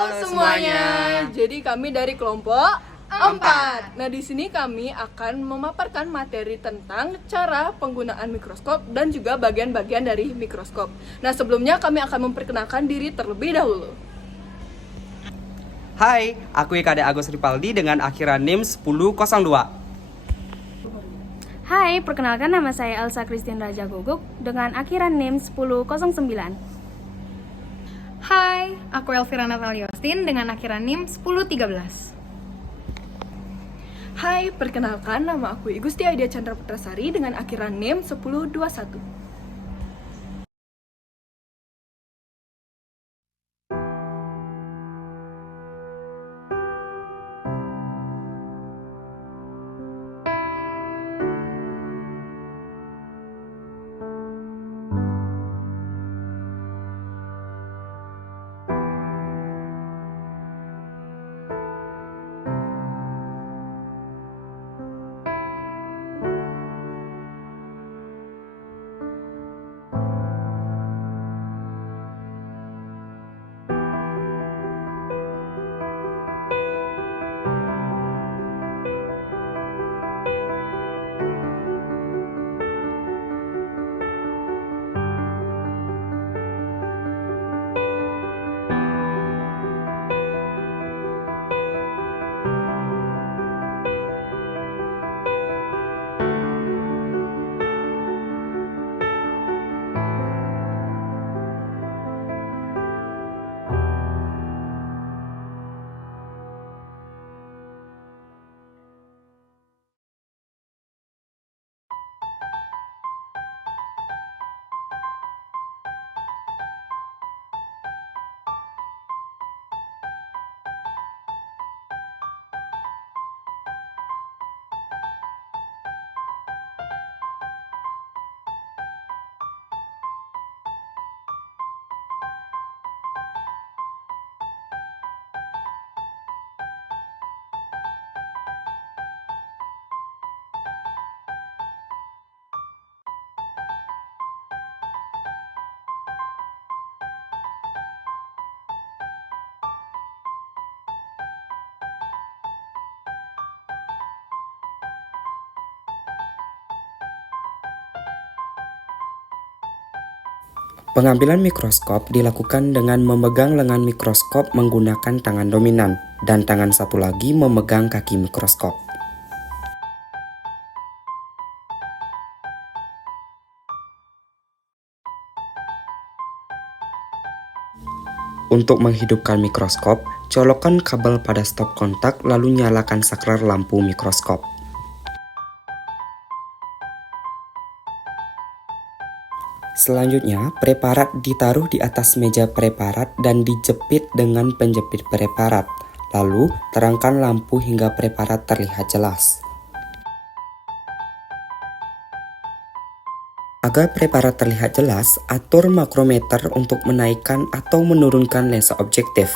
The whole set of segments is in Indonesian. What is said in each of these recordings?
Halo semuanya. Jadi kami dari kelompok 4. Nah, di sini kami akan memaparkan materi tentang cara penggunaan mikroskop dan juga bagian-bagian dari mikroskop. Nah, sebelumnya kami akan memperkenalkan diri terlebih dahulu. Hai, aku IKD Agus Ripaldi dengan akhiran NIM 1002. Hai, perkenalkan nama saya Elsa Christine Raja Guguk dengan akhiran NIM 1009. Hai, aku Elvira Natalia Austin dengan akhiran NIM 1013. Hai, perkenalkan nama aku Igusti Aidia Chandra Putrasari dengan akhiran NIM 1021. Pengambilan mikroskop dilakukan dengan memegang lengan mikroskop menggunakan tangan dominan dan tangan satu lagi memegang kaki mikroskop. Untuk menghidupkan mikroskop, colokkan kabel pada stop kontak lalu nyalakan saklar lampu mikroskop. Selanjutnya, preparat ditaruh di atas meja preparat dan dijepit dengan penjepit preparat. Lalu, terangkan lampu hingga preparat terlihat jelas. Agar preparat terlihat jelas, atur makrometer untuk menaikkan atau menurunkan lensa objektif.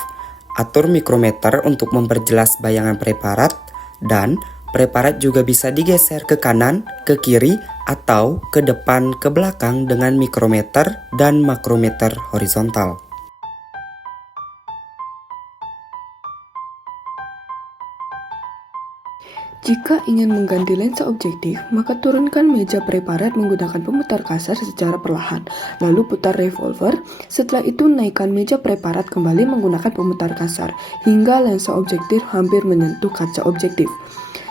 Atur mikrometer untuk memperjelas bayangan preparat, dan preparat juga bisa digeser ke kanan, ke kiri, atau ke depan, ke belakang dengan mikrometer dan makrometer horizontal. Jika ingin mengganti lensa objektif, maka turunkan meja preparat menggunakan pemutar kasar secara perlahan, lalu putar revolver. Setelah itu naikkan meja preparat kembali menggunakan pemutar kasar, hingga lensa objektif hampir menyentuh kaca objektif.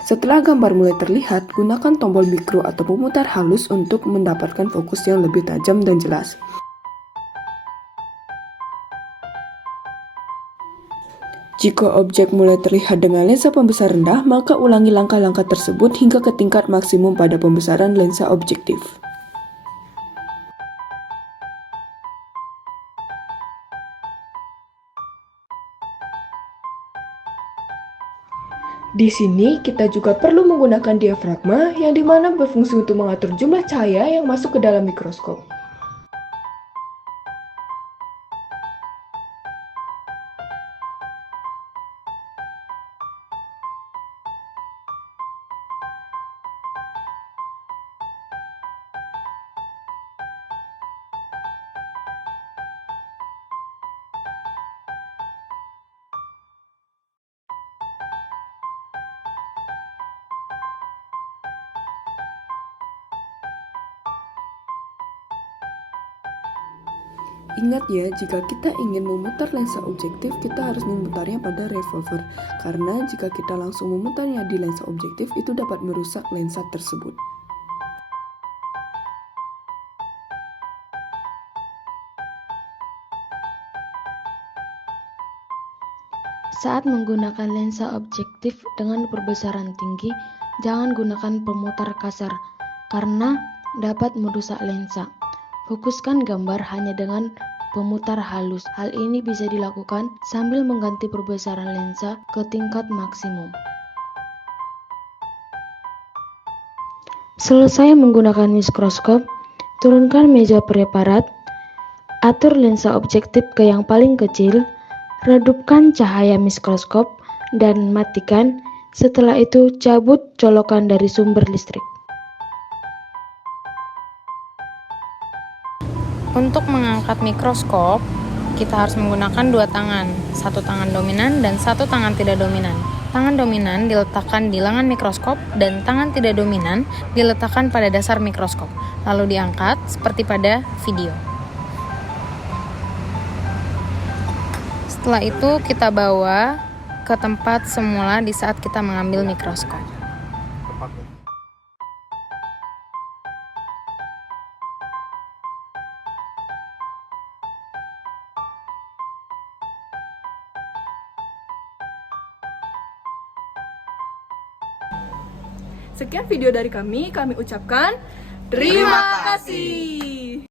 Setelah gambar mulai terlihat, gunakan tombol mikro atau pemutar halus untuk mendapatkan fokus yang lebih tajam dan jelas. Jika objek mulai terlihat dengan lensa pembesar rendah, maka ulangi langkah-langkah tersebut hingga ke tingkat maksimum pada pembesaran lensa objektif. Di sini kita juga perlu menggunakan diafragma yang dimana berfungsi untuk mengatur jumlah cahaya yang masuk ke dalam mikroskop. Ingat ya, jika kita ingin memutar lensa objektif, kita harus memutarnya pada revolver. Karena jika kita langsung memutarnya di lensa objektif, itu dapat merusak lensa tersebut. Saat menggunakan lensa objektif dengan perbesaran tinggi, jangan gunakan pemutar kasar karena dapat merusak lensa. Fokuskan gambar hanya dengan pemutar halus. Hal ini bisa dilakukan sambil mengganti perbesaran lensa ke tingkat maksimum. Selesai menggunakan mikroskop, turunkan meja preparat, atur lensa objektif ke yang paling kecil, redupkan cahaya mikroskop, dan matikan. Setelah itu, cabut colokan dari sumber listrik. Untuk mengangkat mikroskop, kita harus menggunakan dua tangan, satu tangan dominan dan satu tangan tidak dominan. Tangan dominan diletakkan di lengan mikroskop dan tangan tidak dominan diletakkan pada dasar mikroskop, lalu diangkat seperti pada video. Setelah itu kita bawa ke tempat semula di saat kita mengambil mikroskop. Sekian video dari kami ucapkan terima kasih.